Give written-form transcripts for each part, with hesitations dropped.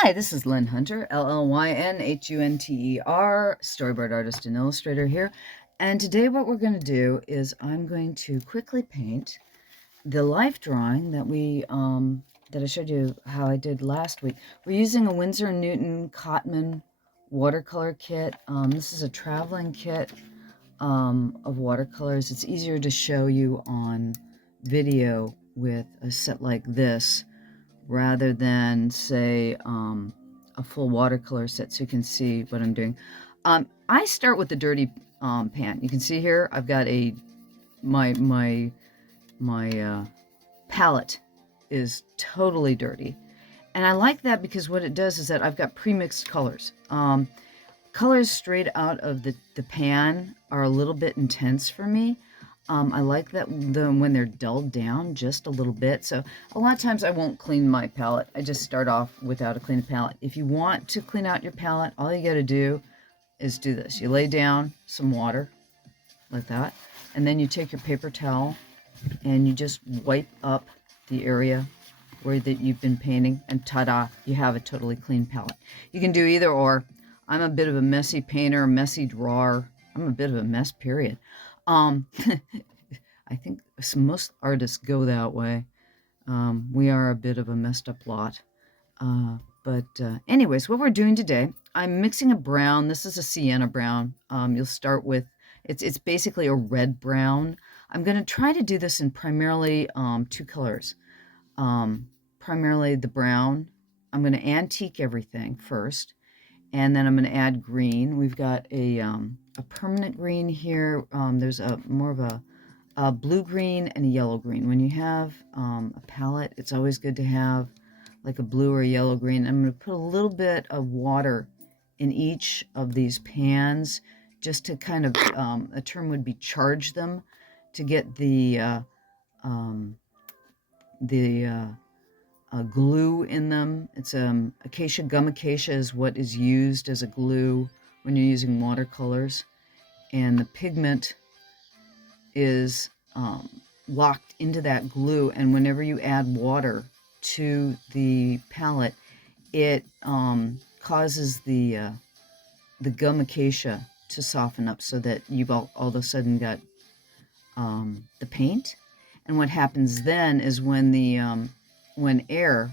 Hi, this is Llyn Hunter, Llynhunter, storyboard artist and illustrator here. And today what we're going to do is I'm going to quickly paint the life drawing that that I showed you how I did last week. We're using a Windsor and Newton Cotman watercolor kit. This is a traveling kit of watercolors. It's easier to show you on video with a set like this rather than, say, a full watercolor set so you can see what I'm doing. I start with the dirty pan. You can see here I've got my palette is totally dirty. And I like that because what it does is that I've got pre-mixed colors. Colors straight out of the pan are a little bit intense for me. I like that when they're dulled down just a little bit. So a lot of times I won't clean my palette. I just start off without a clean palette. If you want to clean out your palette, all you got to do is do this. You lay down some water like that, and then you take your paper towel and you just wipe up the area where that you've been painting, and ta-da, you have a totally clean palette. You can do either or. I'm a bit of a messy painter, a messy drawer. I'm a bit of a mess, period. I think most artists go that way. We are a bit of a messed up lot. Anyways, what we're doing today, I'm mixing a brown. This is a sienna brown. You'll start with, it's basically a red brown. I'm going to try to do this in primarily two colors. Primarily the brown. I'm going to antique everything first, and then I'm going to add green. We've got a permanent green here. There's more of a blue green and a yellow green. When you have a palette, it's always good to have like a blue or a yellow green. I'm going to put a little bit of water in each of these pans just to kind of, a term would be charge them to get the glue in them. It's acacia, gum acacia is what is used as a glue when you're using watercolors, and the pigment is locked into that glue, and whenever you add water to the palette, it causes the gum acacia to soften up so that you've all of a sudden got the paint. And what happens then is when air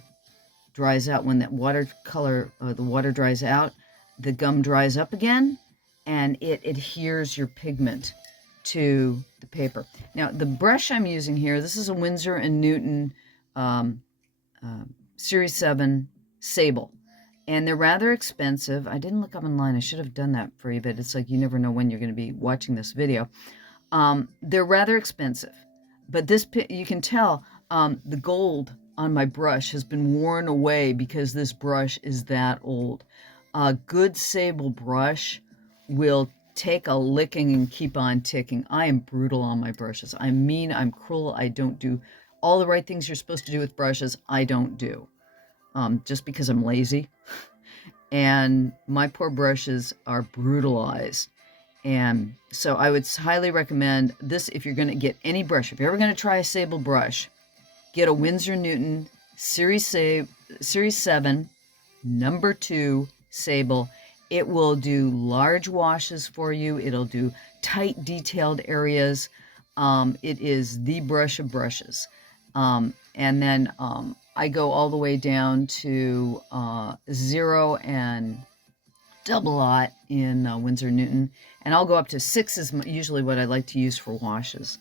dries out, when that watercolor, the water dries out, the gum dries up again, and it adheres your pigment to the paper. Now, the brush I'm using here, this is a Windsor and Newton Series 7 Sable. And they're rather expensive. I didn't look up online. I should have done that for you, but it's like you never know when you're going to be watching this video. They're rather expensive. But this, you can tell the gold on my brush has been worn away because this brush is that old. A good Sable brush will take a licking and keep on ticking. I am brutal on my brushes. I'm mean, I'm cruel. I don't do all the right things you're supposed to do with brushes. I don't do. Just because I'm lazy. And my poor brushes are brutalized. And so I would highly recommend this if you're going to get any brush. If you're ever going to try a Sable brush, get a Windsor Newton Series 7 number 2 Sable. It will do large washes for you. It'll do tight, detailed areas. It is the brush of brushes. And then I go all the way down to 0 and double aught in Windsor Newton. And I'll go up to 6 is usually what I like to use for washes.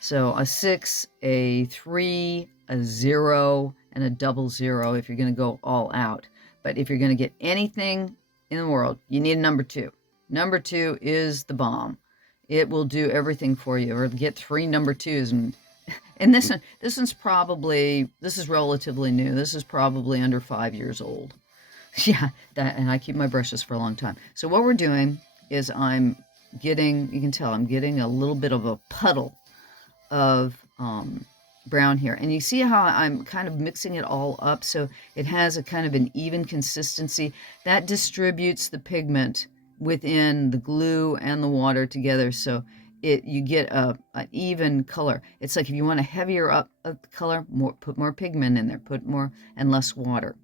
So a 6, a 3, a 0, and a double 0 if you're going to go all out. But if you're going to get anything in the world, you need a number 2. Number 2 is the bomb. It will do everything for you. Or get 3 number 2s. And this one's probably, this is relatively new. This is probably under 5 years old. Yeah, and I keep my brushes for a long time. So what we're doing is I'm getting, you can tell I'm getting a little bit of a puddle of brown here. And you see how I'm kind of mixing it all up so it has a kind of an even consistency. That distributes the pigment within the glue and the water together, so you get an even color. It's like if you want a heavier up color, put more pigment in there, put more and less water.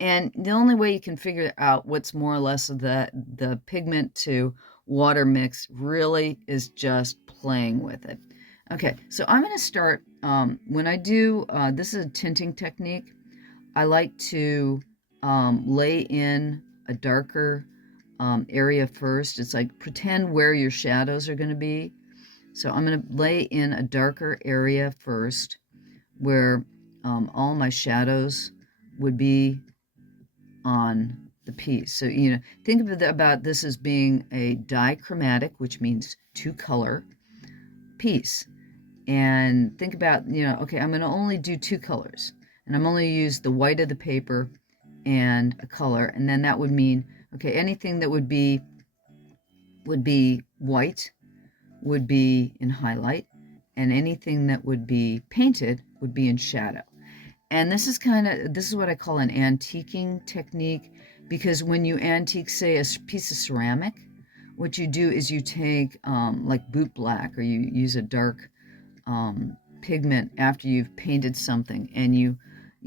And the only way you can figure out what's more or less of the pigment to water mix really is just playing with it. Okay, so I'm going to start, when I do, this is a tinting technique. I like to lay in a darker area first. It's like pretend where your shadows are going to be. So I'm going to lay in a darker area first where all my shadows would be on the piece. So, you know, think about this as being a dichromatic, which means two color piece. And think about, you know, okay, I'm going to only do two colors. And I'm only use the white of the paper and a color. And then that would mean, okay, anything that would be white would be in highlight. And anything that would be painted would be in shadow. And this is what I call an antiquing technique, because when you antique, say, a piece of ceramic, what you do is you take like boot black, or you use a dark pigment after you've painted something, and you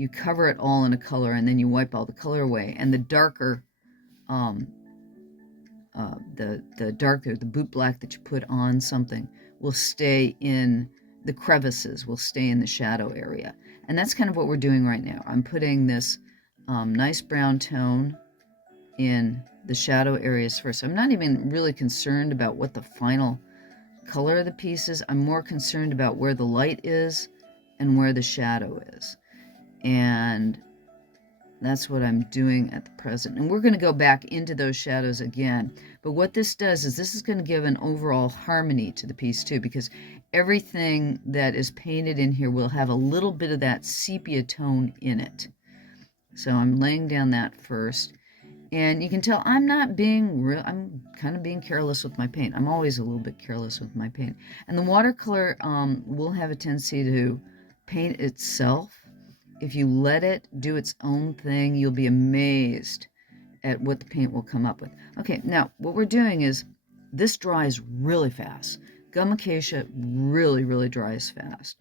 cover it all in a color, and then you wipe all the color away, and the darker the boot black that you put on something will stay in the crevices, will stay in the shadow area. And that's kind of what we're doing right now. I'm putting this nice brown tone in the shadow areas first. I'm not even really concerned about what the final color of the piece is. I'm more concerned about where the light is and where the shadow is. And that's what I'm doing at the present. And we're going to go back into those shadows again. But what this does is this is going to give an overall harmony to the piece too, because everything that is painted in here will have a little bit of that sepia tone in it. So I'm laying down that first. And you can tell I'm not being real, I'm kind of being careless with my paint. I'm always a little bit careless with my paint. And the watercolor will have a tendency to paint itself. If you let it do its own thing, you'll be amazed at what the paint will come up with. Okay, now what we're doing is this dries really fast. Gum acacia really, really dries fast.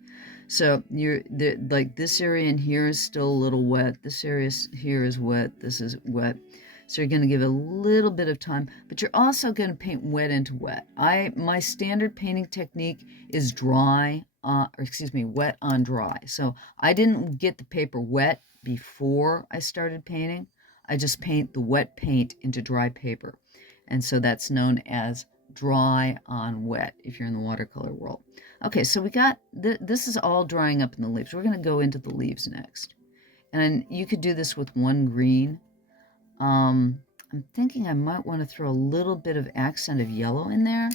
So like this area in here is still a little wet. This area here is wet. This is wet. So you're going to give it a little bit of time, but you're also going to paint wet into wet. My standard painting technique is wet on dry. So I didn't get the paper wet before I started painting. I just paint the wet paint into dry paper. And so that's known as dry on wet if you're in the watercolor world. Okay, so we got, this is all drying up in the leaves. We're going to go into the leaves next. And you could do this with one green. I'm thinking I might want to throw a little bit of accent of yellow in there,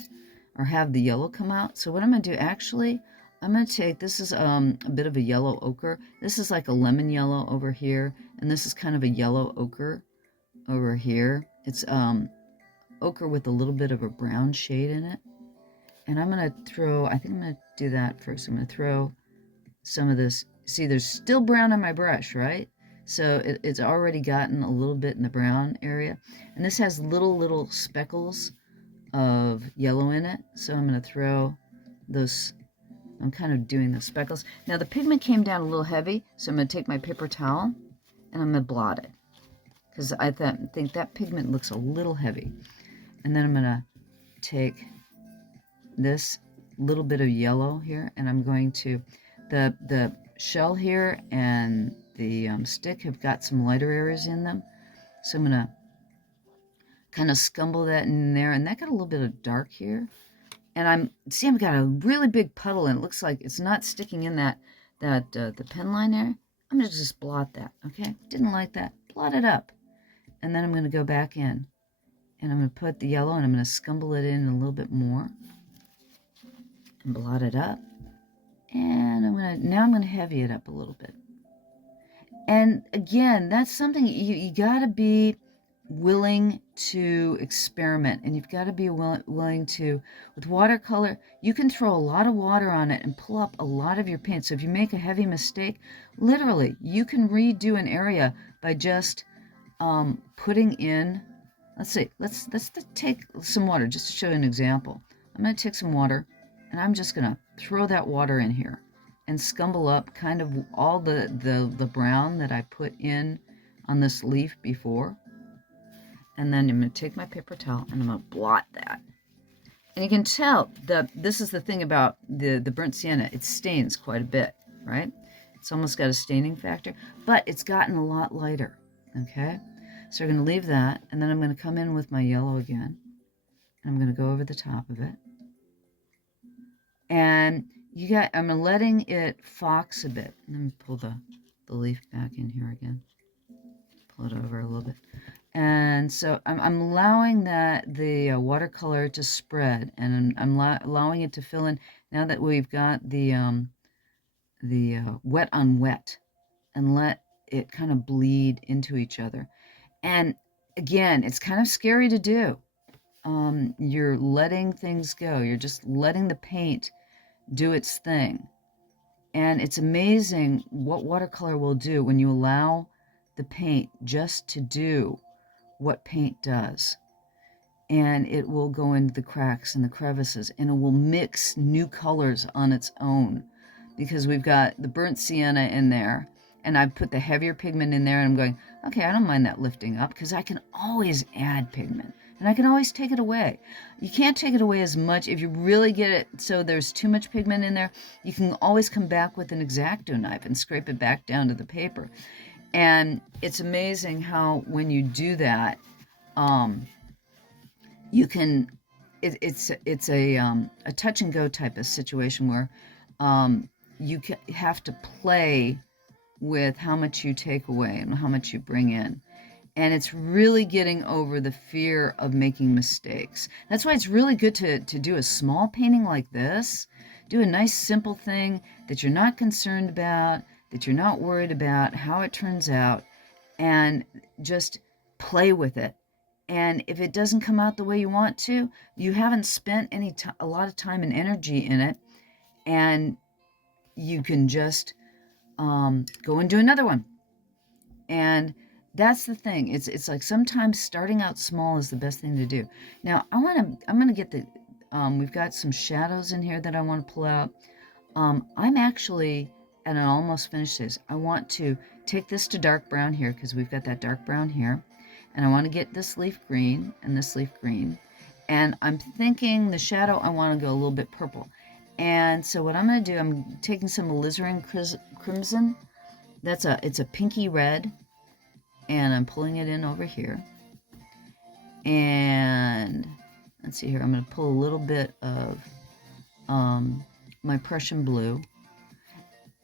or have the yellow come out. So what I'm going to do, actually, I'm going to take, this is a bit of a yellow ochre. This is like a lemon yellow over here, and this is kind of a yellow ochre over here. It's ochre with a little bit of a brown shade in it. And I'm going to throw, I think I'm going to do that first. I'm going to throw some of this. See, there's still brown on my brush, right? So it's already gotten a little bit in the brown area. And this has little speckles of yellow in it. So I'm going to throw those, I'm kind of doing the speckles. Now the pigment came down a little heavy, so I'm going to take my paper towel and I'm going to blot it, because I think that pigment looks a little heavy. And then I'm going to take this little bit of yellow here, and I'm going to, the shell here and the stick have got some lighter areas in them. So I'm going to kind of scumble that in there, and that got a little bit of dark here. And I've got a really big puddle, and it looks like it's not sticking in the pen line there. I'm going to just blot that, okay? Didn't like that. Blot it up. And then I'm going to go back in, and I'm going to put the yellow, and I'm going to scumble it in a little bit more. And blot it up. And now I'm going to heavy it up a little bit. And again, that's something you got to be willing to experiment, and you've got to be willing to, with watercolor, you can throw a lot of water on it and pull up a lot of your paint. So if you make a heavy mistake, literally, you can redo an area by just putting in, let's see, let's take some water just to show you an example. I'm going to take some water, and I'm just going to throw that water in here and scumble up kind of all the brown that I put in on this leaf before. And then I'm going to take my paper towel and I'm going to blot that. And you can tell that this is the thing about the burnt sienna. It stains quite a bit, right? It's almost got a staining factor, but it's gotten a lot lighter, okay? So we're going to leave that, and then I'm going to come in with my yellow again. And I'm going to go over the top of it. And I'm letting it fox a bit. Let me pull the leaf back in here again. Pull it over a little bit. And so I'm allowing the watercolor to spread, and I'm allowing it to fill in. Now that we've got the wet on wet, and let it kind of bleed into each other. And again, it's kind of scary to do. You're letting things go. You're just letting the paint do its thing. And it's amazing what watercolor will do when you allow the paint just to do what paint does. And it will go into the cracks and the crevices, and it will mix new colors on its own, because we've got the burnt sienna in there, and I've put the heavier pigment in there, and I'm going, okay, I don't mind that lifting up, because I can always add pigment, and I can always take it away. You can't take it away as much. If you really get it so there's too much pigment in there, you can always come back with an X-acto knife and scrape it back down to the paper. And it's amazing how when you do that, you can, it's a touch and go type of situation where you have to play with how much you take away and how much you bring in. And it's really getting over the fear of making mistakes. That's why it's really good to do a small painting like this. Do a nice simple thing that you're not concerned about, that you're not worried about how it turns out, and just play with it. And if it doesn't come out the way you want to, you haven't spent a lot of time and energy in it, and you can just go and do another one. And that's the thing. It's like sometimes starting out small is the best thing to do. Now I'm gonna get the we've got some shadows in here that I want to pull out. I'm actually, and I almost finished this, I want to take this to dark brown here, because we've got that dark brown here, and I want to get this leaf green and this leaf green, and I'm thinking the shadow I want to go a little bit purple. And so what I'm going to do, I'm taking some Alizarin Crimson. It's a pinky red, and I'm pulling it in over here. And let's see here, I'm going to pull a little bit of my Prussian Blue,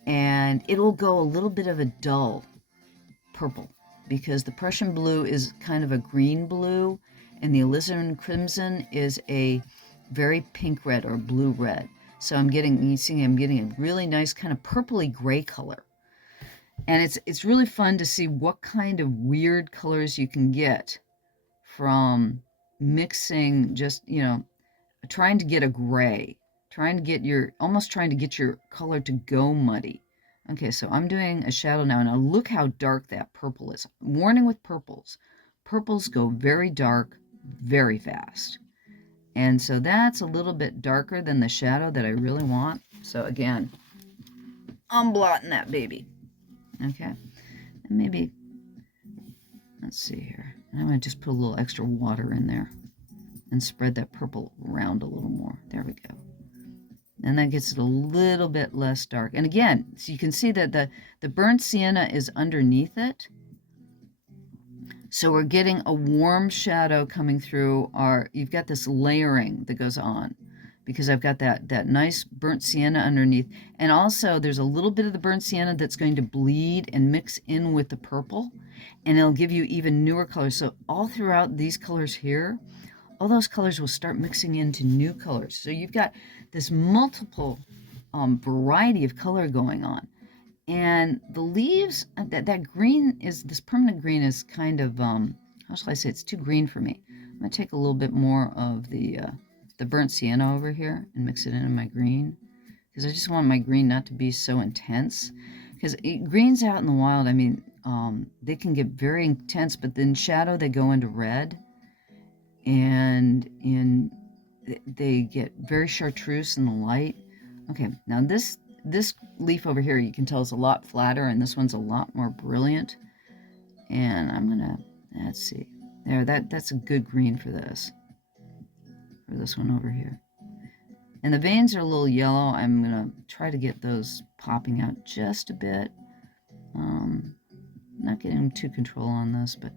and it'll go a little bit of a dull purple, because the Prussian Blue is kind of a green blue, and the Alizarin Crimson is a very pink red or blue red. So I'm getting a really nice kind of purpley gray color. And it's really fun to see what kind of weird colors you can get from mixing, just, trying to get a gray, almost trying to get your color to go muddy. Okay, so I'm doing a shadow now, and now look how dark that purple is. Warning with purples. Purples go very dark very fast. And so that's a little bit darker than the shadow that I really want. So again, I'm blotting that baby. Okay, and maybe, let's see here. I'm going to just put a little extra water in there and spread that purple around a little more. There we go. And that gets it a little bit less dark. And again, so you can see that the burnt sienna is underneath it. So we're getting a warm shadow coming through you've got this layering that goes on, because I've got that nice burnt sienna underneath. And also there's a little bit of the burnt sienna that's going to bleed and mix in with the purple, and it'll give you even newer colors. So all throughout these colors here, all those colors will start mixing into new colors. So you've got this multiple variety of color going on. And the leaves, that green this permanent green is kind of, how shall I say, it's too green for me. I'm going to take a little bit more of the burnt sienna over here and mix it into my green, because I just want my green not to be so intense. Because greens out in the wild, I mean, they can get very intense, but then shadow they go into red, and they get very chartreuse in the light. Okay, now this leaf over here, you can tell is a lot flatter, and this one's a lot more brilliant. And I'm gonna, let's see. There, that's a good green for this. For this one over here. And the veins are a little yellow. I'm gonna try to get those popping out just a bit. Not getting too control on this, but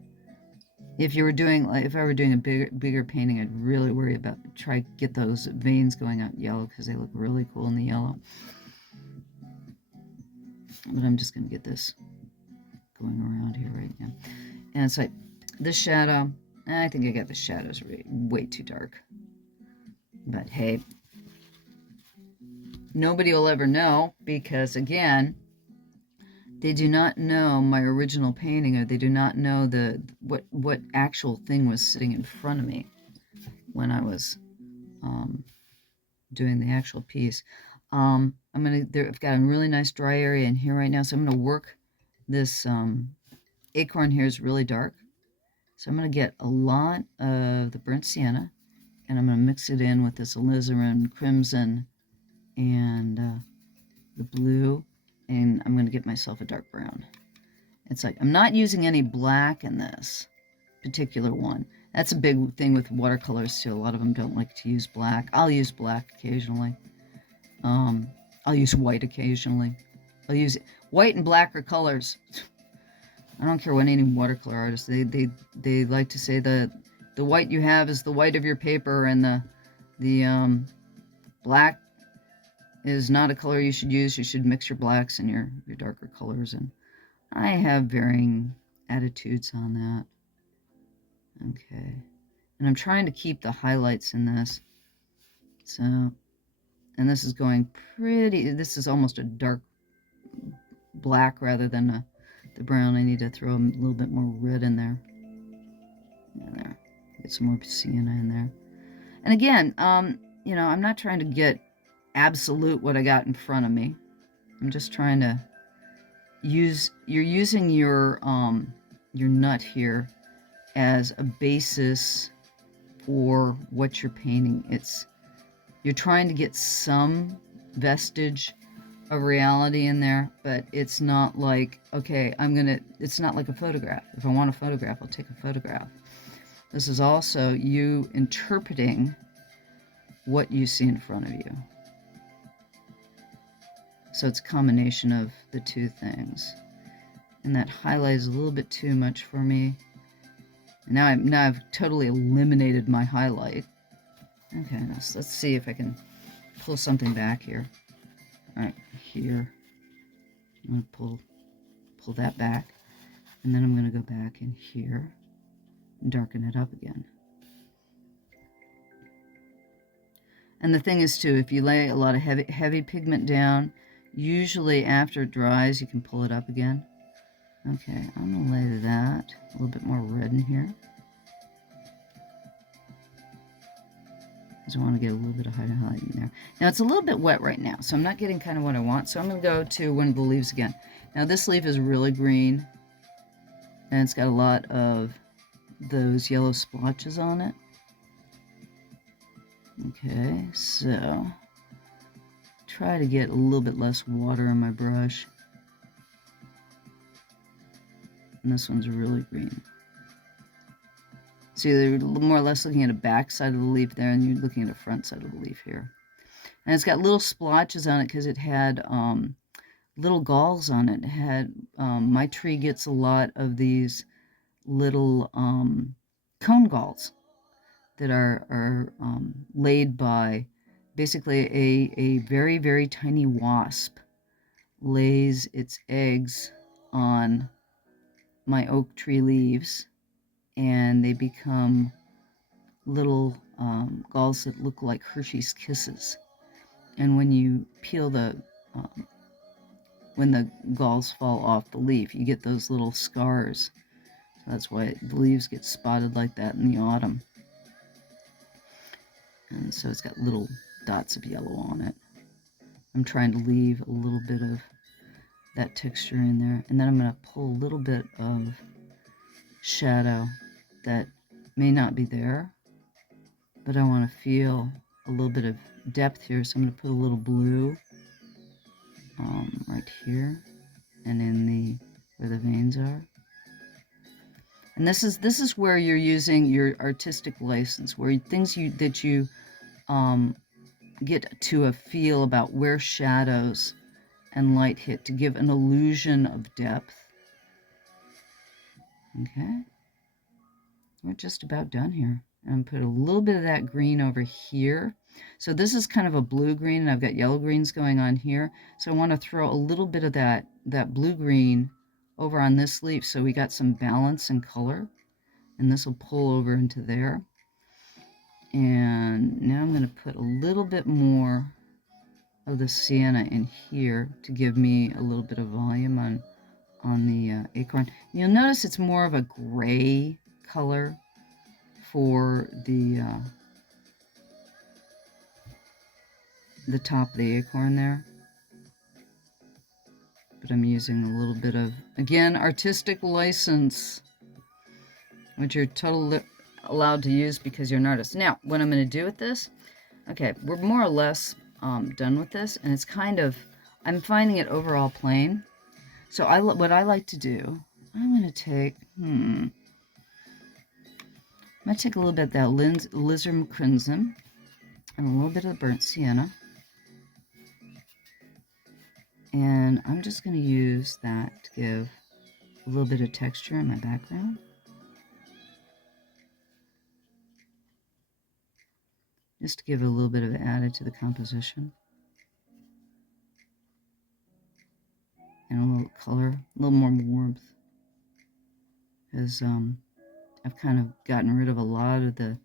if you were doing, like, if I were doing a bigger painting, I'd really worry about, try to get those veins going out yellow because they look really cool in the yellow. But I'm just gonna get this going around here right now. And it's like this shadow, I think I got the shadows way too dark. But hey, nobody will ever know because, again, they do not know my original painting, or they do not know what actual thing was sitting in front of me when I was doing the actual piece. I've got a really nice dry area in here right now, so I'm gonna work this acorn here is really dark. So I'm gonna get a lot of the burnt sienna, and I'm gonna mix it in with this alizarin crimson and the blue, and I'm gonna get myself a dark brown. It's like, I'm not using any black in this particular one. That's a big thing with watercolors too. A lot of them don't like to use black. I'll use black occasionally. I'll use white occasionally. I'll use white and black are colors. I don't care what any watercolor artist, they like to say that the white you have is the white of your paper, and the black is not a color you should use. You should mix your blacks and your darker colors, and I have varying attitudes on that. Okay. And I'm trying to keep the highlights in this. So, and this is going pretty, this is almost a dark black rather than the brown. I need to throw a little bit more red in there. Yeah, there. Get some more sienna in there. And again, you know, I'm not trying to get absolute what I got in front of me. I'm just trying to use, you're using your nut here as a basis for what you're painting. You're trying to get some vestige of reality in there, but it's not like, okay, it's not like a photograph. If I want a photograph, I'll take a photograph. This is also you interpreting what you see in front of you. So it's a combination of the two things. And that highlight is a little bit too much for me. Now I've totally eliminated my highlight. Okay, let's see if I can pull something back here. All right, here. I'm gonna pull that back, and then I'm gonna go back in here and darken it up again. And the thing is too, if you lay a lot of heavy pigment down, usually after it dries, you can pull it up again. Okay, I'm gonna lay that a little bit more red in here, because I want to get a little bit of highlight in there. Now it's a little bit wet right now, so I'm not getting kind of what I want. So I'm gonna go to one of the leaves again. Now this leaf is really green, and it's got a lot of those yellow splotches on it. Okay, so try to get a little bit less water in my brush. And this one's really green. So you're more or less looking at a back side of the leaf there, and you're looking at a front side of the leaf here. And it's got little splotches on it because it had little galls on it. It had, my tree gets a lot of these little cone galls that are laid by, basically a very, very tiny wasp lays its eggs on my oak tree leaves, and they become little galls that look like Hershey's Kisses. And when you peel when the galls fall off the leaf, you get those little scars. So that's why the leaves get spotted like that in the autumn. And so it's got little dots of yellow on it. I'm trying to leave a little bit of that texture in there. And then I'm going to pull a little bit of shadow that may not be there, but I want to feel a little bit of depth here. So I'm going to put a little blue right here and in where the veins are. And this is where you're using your artistic license, where things that you get to a feel about where shadows and light hit to give an illusion of depth. Okay, we're just about done here. And put a little bit of that green over here. So this is kind of a blue green, and I've got yellow greens going on here. So I want to throw a little bit of that blue green over on this leaf, so we got some balance and color. And this will pull over into there. And now I'm going to put a little bit more of the sienna in here to give me a little bit of volume on the acorn. You'll notice it's more of a gray color for the top of the acorn there. But I'm using a little bit of, again, artistic license, which you're totally allowed to use because you're an artist. Now, what I'm going to do with this, okay, we're more or less done with this, and it's kind of, I'm finding it overall plain. So what I like to do, I'm going to take, I'm going to take a little bit of that Alizarin Crimson and a little bit of burnt sienna. And I'm just going to use that to give a little bit of texture in my background. Just to give a little bit of added to the composition. And a little color, a little more warmth. Because I've kind of gotten rid of a lot of the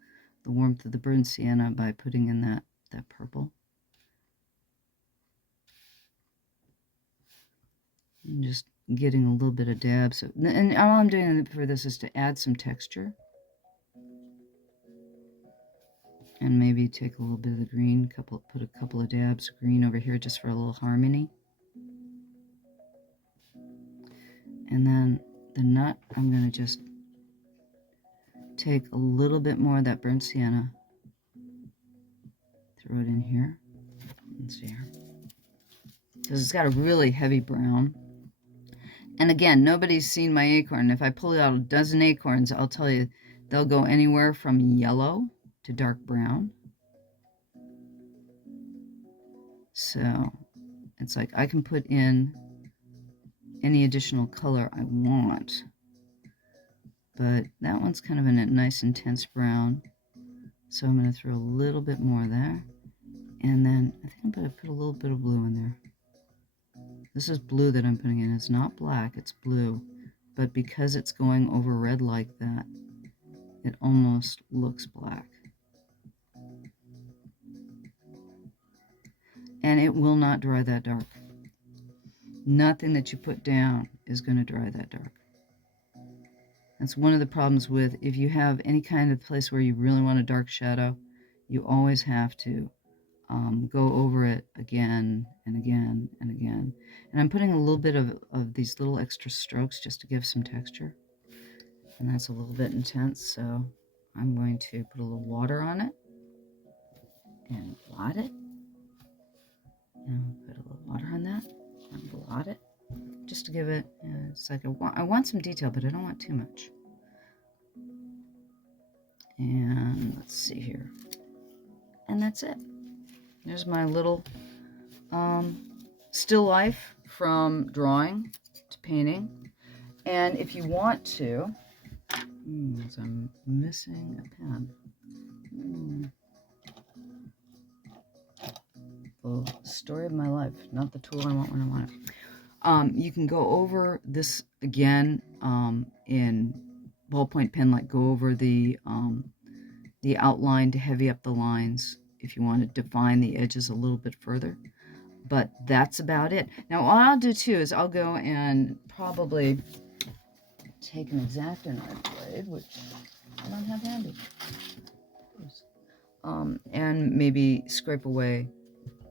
warmth of the burnt sienna by putting in that purple. And just getting a little bit of dabs. And all I'm doing for this is to add some texture. And maybe take a little bit of the green, put a couple of dabs of green over here just for a little harmony. And then the nut, I'm going to just take a little bit more of that burnt sienna, throw it in here. Let's see here. Because it's got a really heavy brown. And again, nobody's seen my acorn. If I pull out a dozen acorns, I'll tell you, they'll go anywhere from yellow to dark brown. So it's like I can put in any additional color I want, but that one's kind of a nice intense brown, so I'm going to throw a little bit more there, and then I think I'm going to put a little bit of blue in there. This is blue that I'm putting in. It's not black, it's blue, but because it's going over red like that, it almost looks black. And it will not dry that dark. Nothing that you put down is going to dry that dark. That's one of the problems with, if you have any kind of place where you really want a dark shadow, you always have to go over it again and again and again. And I'm putting a little bit of these little extra strokes just to give some texture. And that's a little bit intense, so I'm going to put a little water on it and blot it. And put a little water on that and blot it, just to give it, it's like I want some detail, but I don't want too much. And let's see here. And that's it. There's my little still life from drawing to painting. And if you want to, I'm missing a pen. The story of my life, not the tool I want when I want it. You can go over this again in ballpoint pen, like go over the outline to heavy up the lines if you want to define the edges a little bit further. But that's about it. Now what I'll do too is I'll go and probably take an X-acto knife blade, which I don't have handy, and maybe scrape away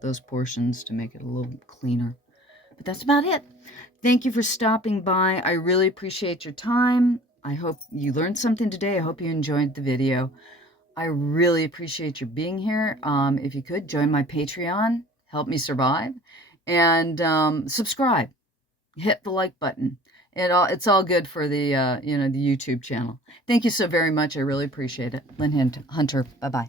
those portions to make it a little cleaner. But that's about it. Thank you for stopping by. I really appreciate your time. I hope you learned something today. I hope you enjoyed the video. I really appreciate your being here. If you could, join my Patreon. Help me survive. And subscribe. Hit the like button. It's all good for the, the YouTube channel. Thank you so very much. I really appreciate it. Llyn Hunter. Bye-bye.